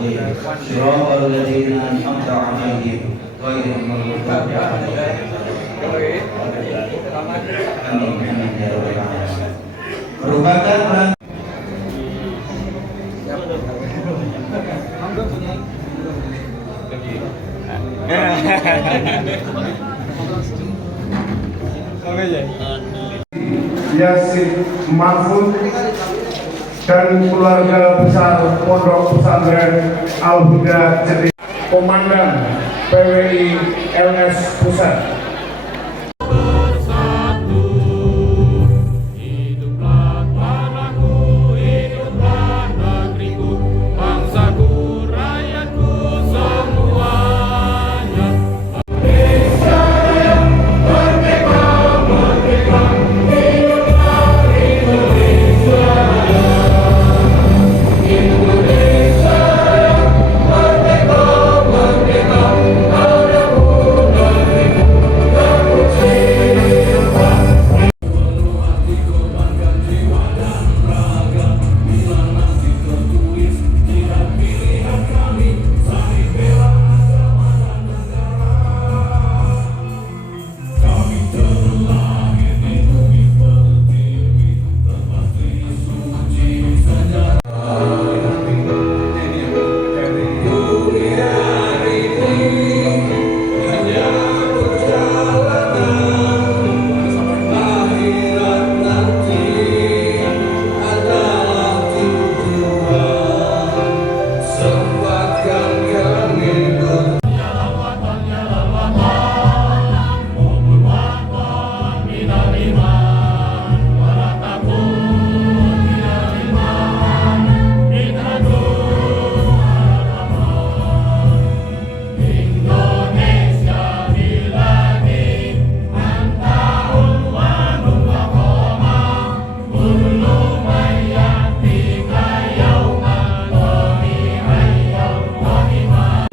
المستقيم صراط الذين أنعمت عليهم غير المغضوب عليهم. Amin amin ya rabbal alamin. Merupakan Yasin Mahfud dan keluarga besar Pondok Pesantren Al-Huda Jati, Komandan PWI LS Pusat.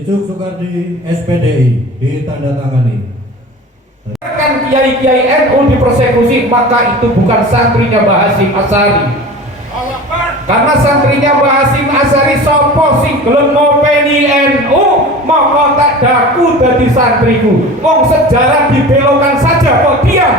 Yusuf Sukardi SPDI ditandatangani. Kiai-kiai NU dipersekusi, maka itu bukan santrinya Mbah Hasyim Asy'ari. Karena santrinya Mbah Hasyim Asy'ari sapa sing gelem ngopeni NU, maka tak daku dadi santriku. Wong sejarah dibelokkan saja kok diam.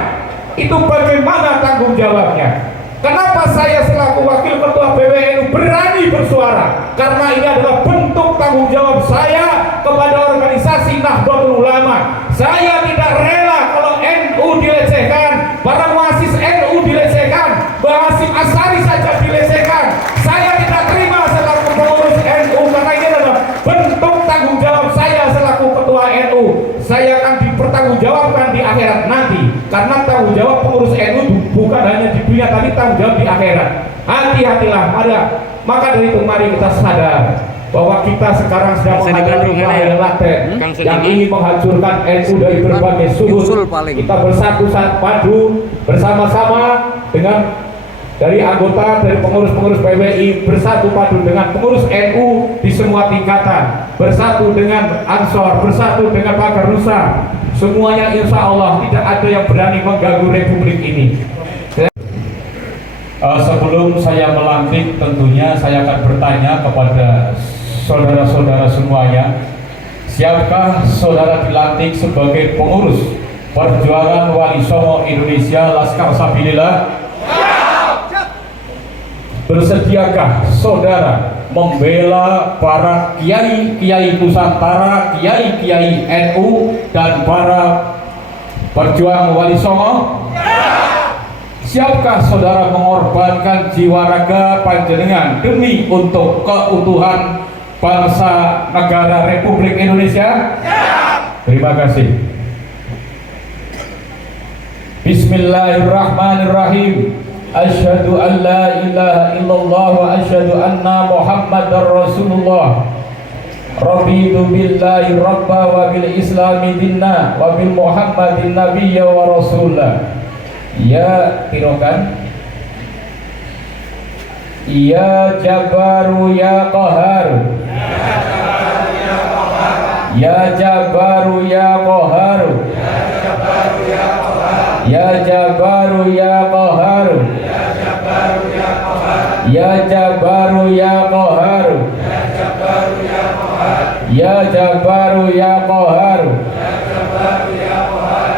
Itu bagaimana tanggung jawabnya? Kenapa saya selaku wakil ketua PWNU berani bersuara? Karena ini adalah bentuk tanggung jawab saya kepada organisasi Nahdlatul Ulama. Saya tidak rela kalau NU dilecehkan, para muassis NU dilecehkan, Mbah Hasyim Asy'ari saja dilecehkan. Saya tidak terima selaku pengurus NU, karena ini adalah bentuk tanggung jawab saya selaku ketua NU. Saya akan dipertanggungjawabkan di akhirat nanti, karena tanggung jawab pengurus NU bukan hanya di dunia, tapi tanggung jawab di akhirat. Hati-hatilah, maka dari itu mari kita sadar bahwa kita sekarang sedang menghadapi bahaya laten yang ingin menghancurkan NU dari berbagai sudut. Kita bersatu padu bersama-sama dengan dari anggota, dari pengurus-pengurus PWI, bersatu padu dengan pengurus NU di semua tingkatan, bersatu dengan Ansor, bersatu dengan Pagar Nusa. Semuanya insya Allah tidak ada yang berani mengganggu Republik ini. Sebelum saya melantik, tentunya saya akan bertanya kepada saudara-saudara semuanya, siapkah saudara dilantik sebagai pengurus Perjuangan Wali Songo Indonesia Laskar Sabilillah? Bersediakah saudara membela para kiai-kiai Nusantara, kiai-kiai NU dan para perjuangan Wali Songo? Siapkah saudara mengorbankan jiwa raga panjenengan demi untuk keutuhan bangsa negara Republik Indonesia? Terima kasih. Bismillahirrahmanirrahim. Asyhadu an la ilaha illallah wa asyhadu anna Muhammadar Rasulullah. Raditu billahi rabba wa bil islami dinna wa bil Muhammadin nabiyya wa rasulah. Ya tirokan. Ya Jabaru ya Qahar. Ya Jabaru ya Qahar. Ya Jabaru ya Qahar. Ya Jabaru ya Qahar. Ya Jabaru ya Qaharu,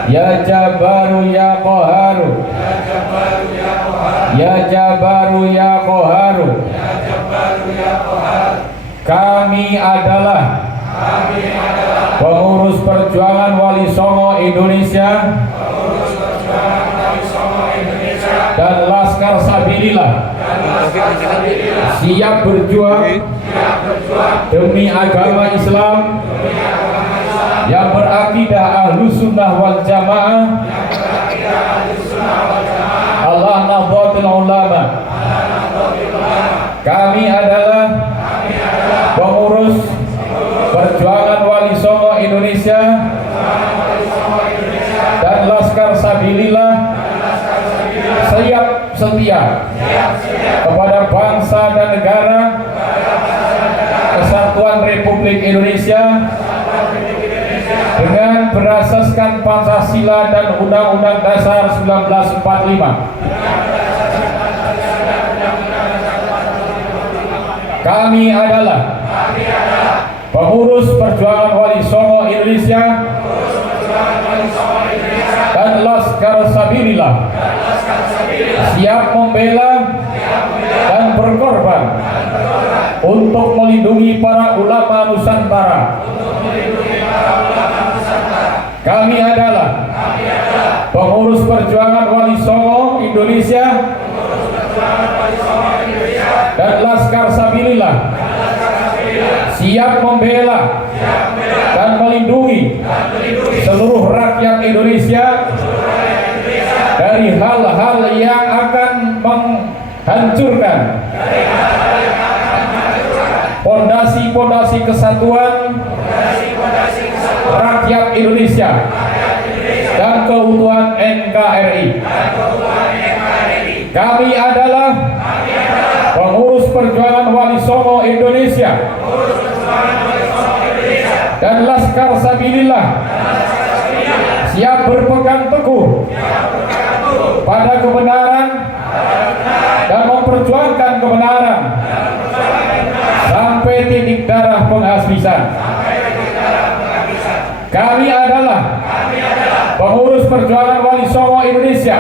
Ya Jabaru ya Qaharu, Ya Jabaru ya Qaharu. Kami adalah pengurus perjuangan Wali Songo Indonesia dan Laskar Sabilillah siap berjuang demi agama Islam yang berakidah Ahlus Sunnah wal Jamaah, Allah Nahdlatul Ulama. Kami adalah pengurus perjuangan Wali Songo Indonesia dan Laskar Sabilillah siap setia kepada bangsa dan negara Kesatuan Republik Indonesia dengan berasaskan Pancasila dan Undang-Undang Dasar 1945. Kami adalah pengurus perjuangan Wali Songo Indonesia dan Laskar Sabilillah siap membela dan berkorban untuk melindungi para ulama Nusantara. Kami adalah pengurus perjuangan Wali Songo Indonesia dan Laskar Sabilillah siap membela dan melindungi seluruh rakyat Indonesia dari hal-hal yang akan menghancurkan pondasi-pondasi kesatuan rakyat Indonesia dan keutuhan NKRI. Kami adalah pengurus perjuangan Wali Songo Indonesia dan Laskar Sabilillah siap berpegang teguh pada kebenaran dan memperjuangkan kebenaran sampai titik darah penghabisan. Kami adalah pengurus perjuangan Wali Songo Indonesia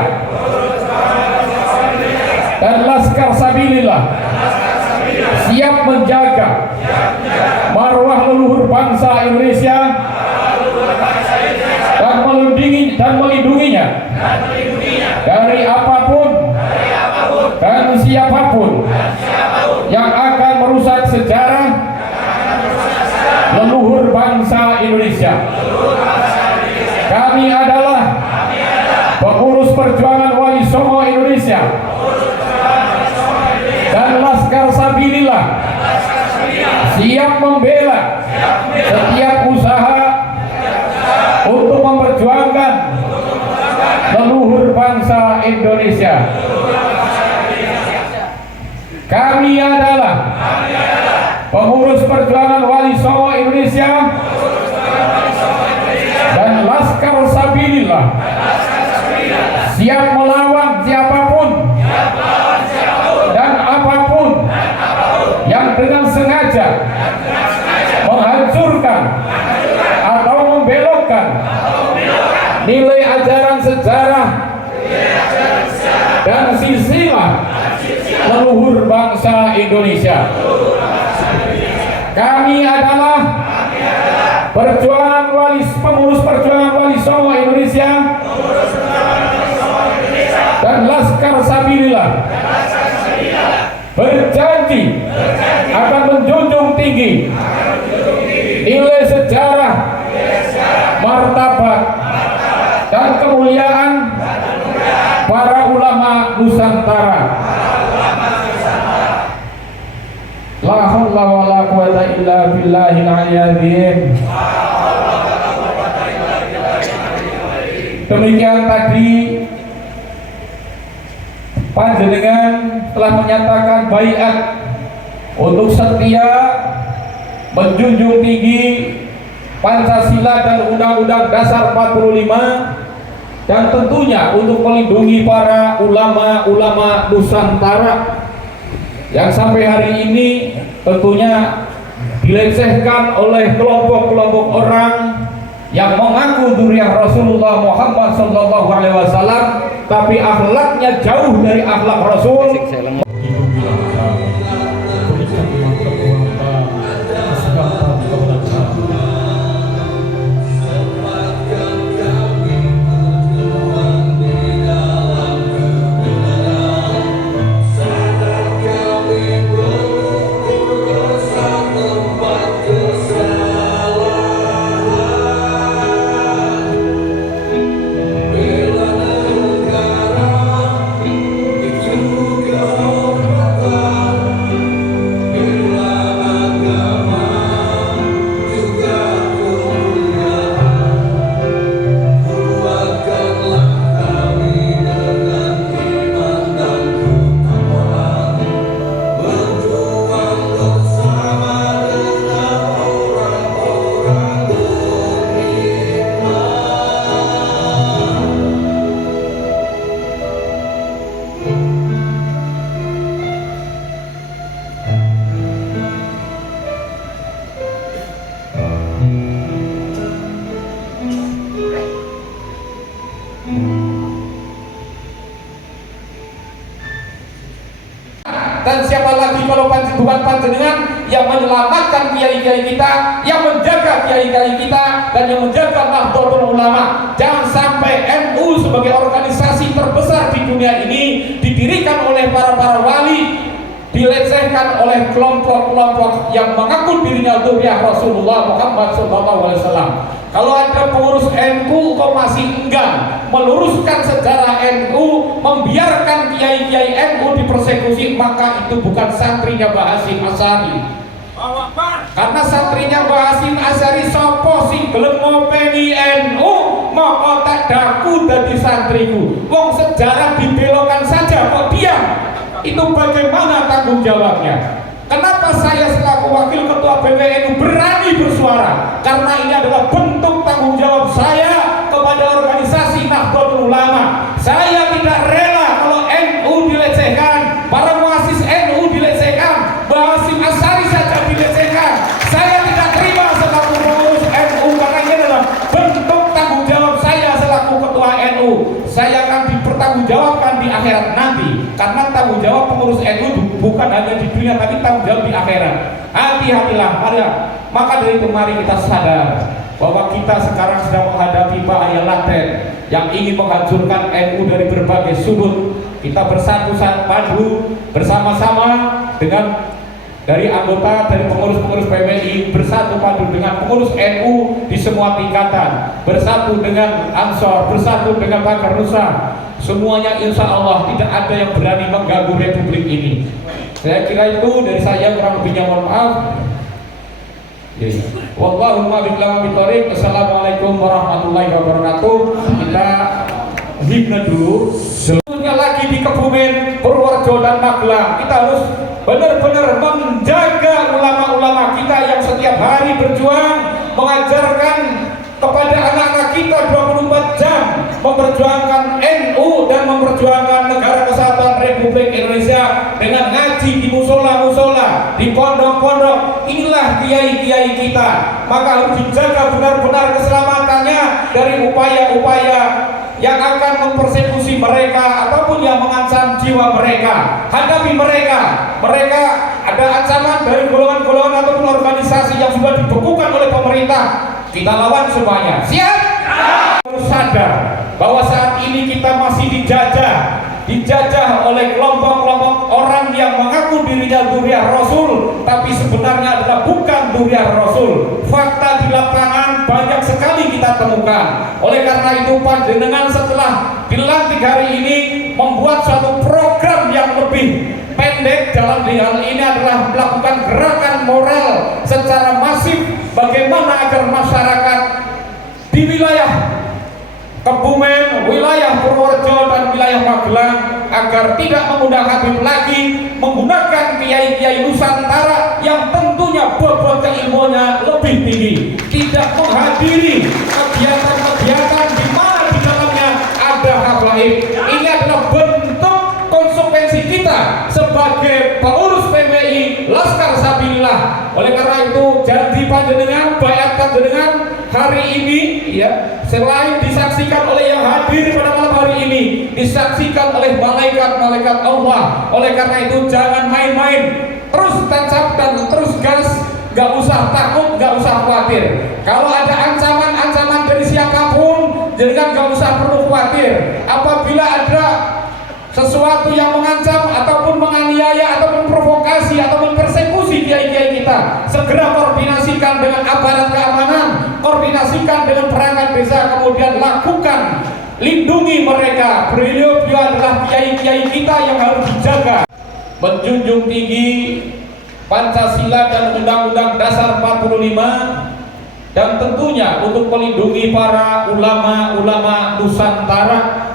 dan Laskar Sabilillah siap menjaga marwah leluhur bangsa Indonesia dan melindunginya dari apapun dan siapapun yang akan merusak sejarah leluhur bangsa Indonesia. Kami adalah pengurus perjuangan Wali Songo Indonesia dan Laskar Sabilillah siap membela setiap usaha untuk memperjuangkan leluhur bangsa Indonesia. Kami adalah pengurus perjuangan Wali Songo Indonesia dan Laskar Sabilillah siap melawan siapapun dan apapun yang dengan sengaja menghancurkan atau membelokkan nilai ajaran sejarah dan silsilah leluhur bangsa Indonesia. Kami adalah pengurus perjuangan Wali Songo Indonesia dan Laskar Sabilillah berjanji akan menjunjung tinggi nilai sejarah, martabat dan kemuliaan para ulama Nusantara. La haula wala quwata illa billahil aliyyil. Demikian tadi panjenengan telah menyatakan baiat untuk setia menjunjung tinggi Pancasila dan Undang-Undang Dasar 45 dan tentunya untuk melindungi para ulama-ulama Nusantara yang sampai hari ini tentunya dilecehkan oleh kelompok-kelompok orang yang mengaku dzurriyyah Rasulullah Muhammad sallallahu alaihi wasallam, tapi akhlaknya jauh dari akhlak Rasul. Dan siapa lagi kalau bukan panjenengan yang menyelamatkan kiai-kiai kita, yang menjaga kiai-kiai kita, dan yang menjaga Nahdlatul Ulama. Jangan sampai NU sebagai organisasi terbesar di dunia ini didirikan oleh para wali, dilecehkan oleh kelompok-kelompok yang mengaku dirinya dzurriyyah Rasulullah Muhammad SAW. Kalau ada pengurus NU kok masih enggan meluruskan sejarah NU, membiarkan kiai-kiai NU dipersekusi, maka itu bukan santrinya Mbah Hasyim Asy'ari. Karena santrinya Mbah Hasyim Asy'ari sapa sing gelem ngopeni NU, maka tak daku dadi santriku. Wong sejarah dibelokkan saja kok diam. Itu bagaimana tanggung jawabnya? Kenapa saya selaku wakil ketua PBNU berani bersuara? Karena ini adalah bentuk tanggung jawab saya kepada organisasi Nahdlatul Ulama. Saya tidak rela kalau NU dilecehkan, para muassis NU dilecehkan, Mbah Hasyim Asy'ari saja dilecehkan. Saya tidak terima selaku pengurus NU, karena ini adalah bentuk tanggung jawab saya selaku ketua NU. Saya akan dipertanggungjawabkan di akhirat nanti, karena tanggung jawab pengurus NU bukan hanya di dunia, tapi tanggung jawab di akhirat. Hati-hatilah, maka dari itu mari kita sadar bahwa kita sekarang sedang menghadapi bahaya laten yang ingin menghancurkan NU dari berbagai sudut. Kita bersatu padu bersama-sama dengan dari anggota, dari pengurus-pengurus PMI, bersatu padu dengan pengurus NU di semua tingkatan, bersatu dengan Ansor, bersatu dengan Pagar Nusa. Semuanya insya Allah tidak ada yang berani mengganggu Republik ini. Saya kira itu dari saya, kurang lebihnya mohon maaf. Wallahu muwaffiq ila aqwamit. Assalamualaikum warahmatullahi wabarakatuh. Kita himne dulu. Selanjutnya lagi di Kebumen, Purworejo dan Magelang, kita harus benar-benar menjaga ulama-ulama kita yang setiap hari berjuang mengajarkan kepada anak-anak kita 24 jam, memperjuangkan NU dan memperjuangkan negara kesatuan Republik Indonesia dengan ngaji di musola-musola, di pondok-pondok. Inilah kiai-kiai kita, maka harus dijaga benar-benar keselamatannya dari upaya-upaya yang akan mempersekusi mereka ataupun yang mengancam jiwa mereka. Hadapi mereka ada ancaman dari golongan-golongan ataupun organisasi yang sudah dibekukan oleh pemerintah. Kita lawan semuanya. Siap? Harus sadar bahwa saat ini kita masih dijajah oleh kelompok-kelompok orang yang mengaku dirinya dzurriyyah Rasul, tapi sebenarnya adalah bukan dzurriyyah Rasul. Fakta di lapangan banyak sekali kita temukan. Oleh karena itu panjenengan setelah dilantik hari ini membuat suatu program yang lebih pendek dalam hal ini adalah melakukan gerakan moral secara masif, bagaimana agar masyarakat di wilayah Kebumen, wilayah Purworejo dan wilayah Magelang agar tidak mengundang Habib lagi menggunakan kiai-kiai Nusantara yang tentunya bobot keilmuannya lebih tinggi, tidak menghadiri kegiatan-kegiatan di mana di dalamnya ada habaib. Ini adalah bentuk konsekuensi kita sebagai pengurus PMI Laskar Sabilillah. Oleh karena itu itu janji panjenengan, bayat panjenengan hari ini ya, selain disaksikan oleh yang hadir pada malam hari ini, disaksikan oleh malaikat-malaikat Allah. Oleh karena itu jangan main-main, terus tancap dan terus gas, gak usah takut, gak usah khawatir. Kalau ada ancaman-ancaman dari siapapun, jangan gak usah perlu khawatir. Apabila ada sesuatu yang mengancam ataupun menganiaya atau memprovokasi atau mempersekusi kiai-kiai kita, segera koordinasikan dengan aparat keamanan, koordinasikan dengan perangkat desa, kemudian lakukan, lindungi mereka. Beliau adalah kiai-kiai kita yang harus dijaga. Menjunjung tinggi Pancasila dan Undang-Undang Dasar 45, dan tentunya untuk melindungi para ulama-ulama Nusantara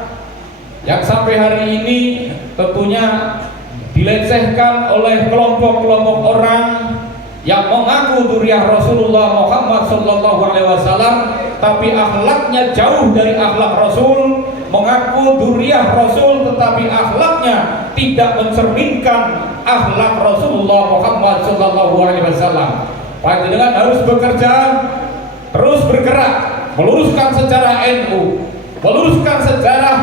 yang sampai hari ini tentunya dilecehkan oleh kelompok-kelompok orang yang mengaku dzurriyyah Rasulullah Muhammad SAW, tapi akhlaknya jauh dari akhlak Rasul. Mengaku dzurriyyah Rasul tetapi akhlaknya tidak mencerminkan akhlak Rasulullah Muhammad SAW. Panjenengan harus bekerja, terus bergerak, meluruskan sejarah NU, meluruskan sejarah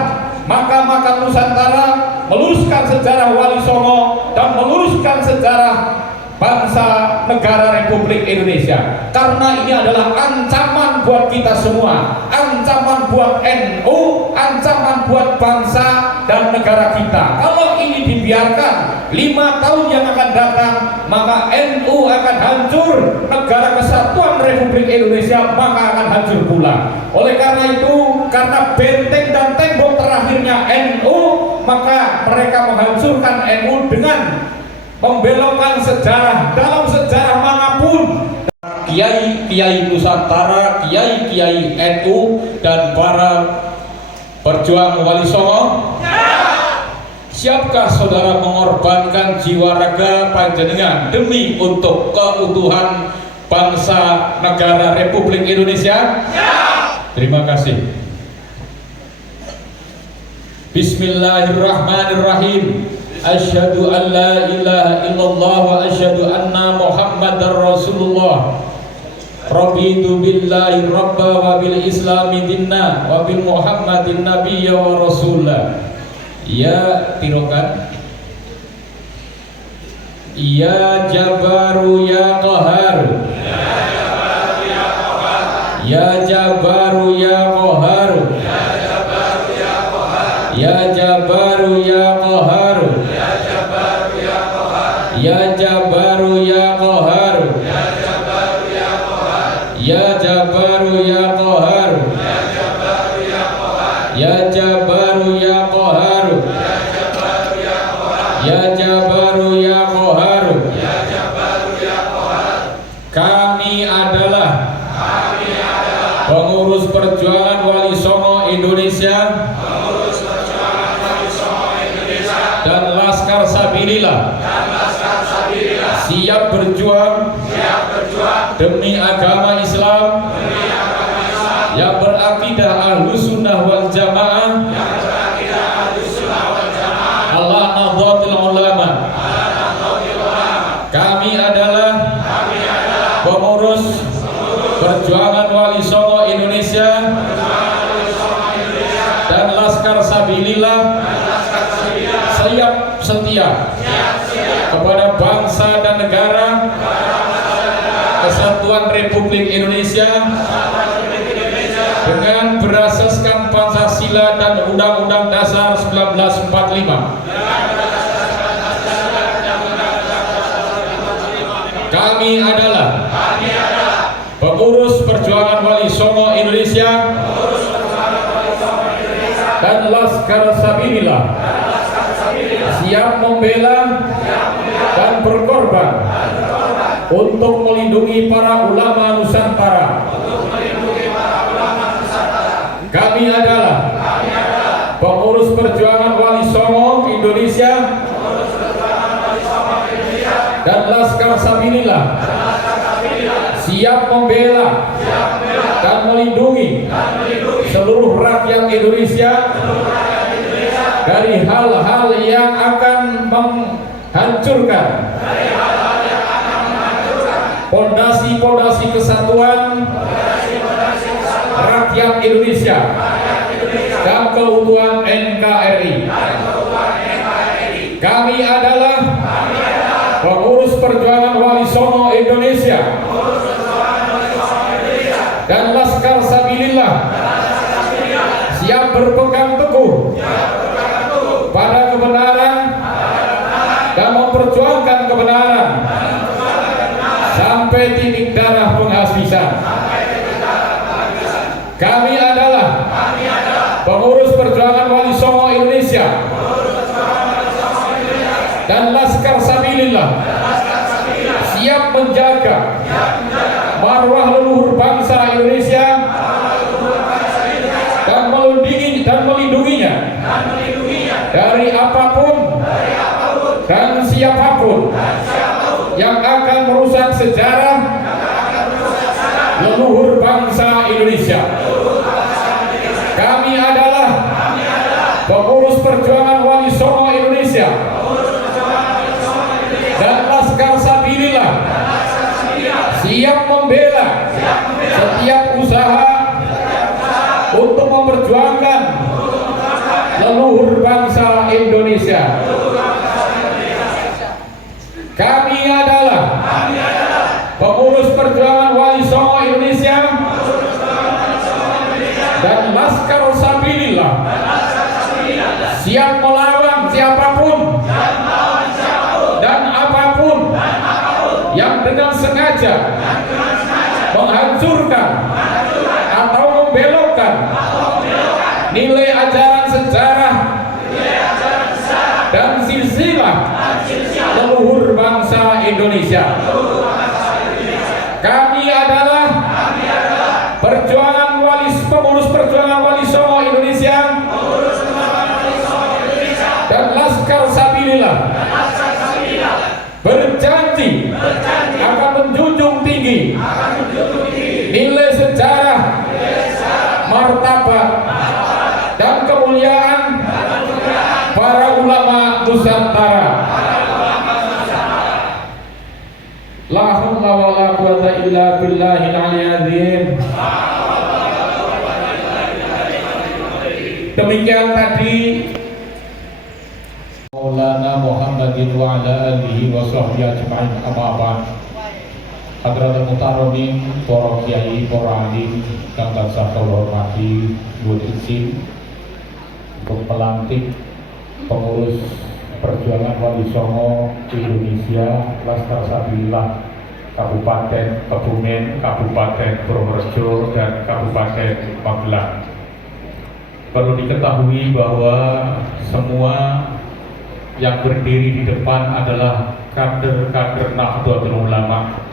makam-makam Nusantara, meluruskan sejarah Wali Songo, dan meluruskan sejarah bangsa negara Republik Indonesia. Karena ini adalah ancaman buat kita semua, ancaman buat NU, ancaman buat bangsa dan negara kita. Kalau ini dibiarkan 5 tahun yang akan datang, maka NU akan hancur, negara kesatuan Republik Indonesia maka akan hancur pula. Oleh karena itu, karena benteng dan tembok terakhirnya NU, maka mereka menghancurkan NU dengan membelokkan sejarah. Dalam sejarah manapun, kiai-kiai Nusantara, kiai-kiai NU dan para perjuang Wali Songo, siapkah saudara mengorbankan jiwa raga panjenengan demi untuk keutuhan bangsa negara Republik Indonesia? Terima kasih. Bismillahirrahmanirrahim. Asyhadu an la ilaha illallah wa asyhadu anna Muhammadar Rasulullah. Raditu billahi rabba wa bil islami dinna wa bil Muhammadin nabiyya wa rasulah. Ya tirokan. Ya Jabaru ya Qaharu. Ya Jabaru ya Qaharu. Ya Jabaru ya Qaharu. Ya Jabaru ya Qaharu. Ya Jabaru ya Qaharu. Ya Jabaru ya Qaharu. Ya Jabaru ya Qaharu. Kami adalah pengurus perjuangan Wali Songo Indonesia dan Laskar Sabilillah, siap berjuang demi agama Islam yang berakidah Ahlus Sunnah wal Jamaah ala Nahdlatul Ulama. Kami adalah pengurus perjuangan Wali Songo Indonesia dan Laskar Sabilillah, siap setia kepada bangsa dan negara Kesatuan Republik Indonesia dengan berasaskan Pancasila dan Undang-Undang Dasar 1945. Kami adalah pengurus perjuangan Wali Songo Indonesia dan Laskar Sabilillah, siap membela dan berkorban untuk melindungi para ulama Nusantara. Kami adalah pengurus perjuangan Wali Songo Indonesia dan Laskar Sabilillah, siap membela dan melindungi seluruh rakyat Indonesia dari hal-hal yang akan menghancurkan Pondasi-pondasi kesatuan rakyat Indonesia dan keutuhan NKRI. Kami adalah pengurus perjuangan Wali Songo Indonesia dan Laskar Sabilillah siap berpegang teguh pada kebenaran dan memperjuangkan kebenaran sampai titik darah penghabisan. Kami adalah pengurus perjuangan Wali Songo Indonesia dan Laskar Sabilillah siap menjaga marwah leluhur bangsa Indonesia dan melindunginya dari apapun dan siapapun yang akan merusak sejarah leluhur bangsa Indonesia. Kami adalah pengurus perjuangan Wali Songo Indonesia dan Laskar Sabilillah siap membela setiap usaha untuk memperjuangkan leluhur bangsa Indonesia. Kami adalah pengurus perjuangan Wali Songo Indonesia dan Laskar Sabilillah siap melawan siapapun dan apapun yang dengan sengaja menghancurkan atau membelokkan nilai ajaran sejarah dan silsilah leluhur bangsa Indonesia. Kami adalah pengurus perjuangan Wali Songo Indonesia dan Laskar Sabilillah berjanji akan menjunjung tinggi nilai sejarah, martabat dan kemuliaan para ulama Nusantara. La haula wala quwwata illa billahil aliyyil azim. Demikian tadi Maulana Muhammadin wa ala alihi wa sahbihi ajma'in, amma ba'd. Hadratul Muhtaromin, para kiai, para alim kang tansah kula hormati, nuwun izin untuk melantik pengurus perjuangan Wali Songo Indonesia Laskar Sabilillah Kabupaten Kebumen, Kabupaten Purworejo dan Kabupaten Magelang. Perlu diketahui bahwa semua yang berdiri di depan adalah kader-kader Nahdlatul Ulama.